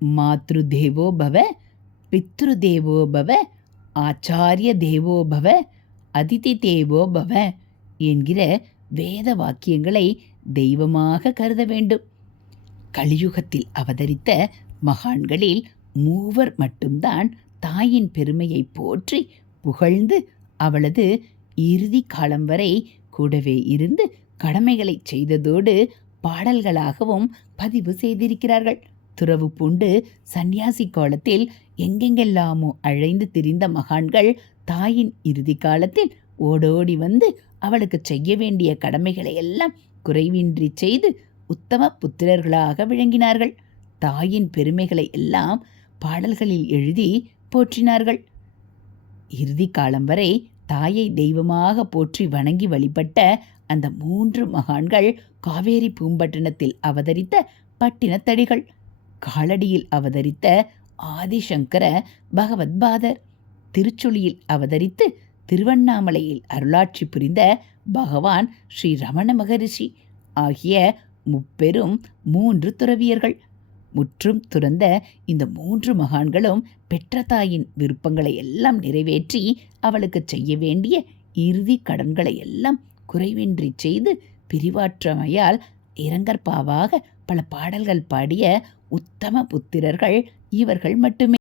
மாத்ரு பவ பித்ருதேவோ பவ ஆச்சாரிய தேவோ பவ அதிதி தேவோ பவ என்கிற வேத வாக்கியங்களை தெய்வமாக கருத வேண்டும். கலியுகத்தில் அவதரித்த மகான்களில் மூவர் மட்டும்தான் தாயின் பெருமையை போற்றி புகழ்ந்து அவளது இறுதி காலம் வரை கூடவே இருந்து கடமைகளை செய்ததோடு பாடல்களாகவும் பதிவு செய்திருக்கிறார்கள். துறவு பூண்டு சந்நியாசி காலத்தில் எங்கெங்கெல்லாமோ அழைந்து திரிந்த மகான்கள் தாயின் இறுதி காலத்தில் ஓடோடி வந்து அவளுக்கு செய்ய வேண்டிய கடமைகளை எல்லாம் குறைவின்றி செய்து உத்தம புத்திரர்களாக விளங்கினார்கள். தாயின் பெருமைகளை எல்லாம் பாடல்களில் எழுதி போற்றினார்கள். இறுதி காலம் வரை தாயை தெய்வமாக போற்றி வணங்கி வழிபட்ட அந்த மூன்று மகான்கள் காவேரி பூம்பட்டினத்தில் அவதரித்த பட்டினத்தடிகள். காலடியில் அவதரித்த ஆதிசங்கர பகவத்பாதர். திருச்சுழியில் அவதரித்து திருவண்ணாமலையில் அருளாட்சி புரிந்த பகவான் ஸ்ரீ ரமண மகரிஷி ஆகிய முப்பெரும் மூன்று துறவியர்கள். முற்றும் துறந்த இந்த மூன்று மகான்களும் பெற்ற தாயின் விருப்பங்களை எல்லாம் நிறைவேற்றி அவளுக்கு செய்ய வேண்டிய இறுதி கடன்களை எல்லாம் குறைவின்றி செய்து பிரிவாற்றமையால் இரங்கற்பாவாக பல பாடல்கள் பாடிய உத்தம புத்திரர்கள் இவர்கள் மட்டுமே.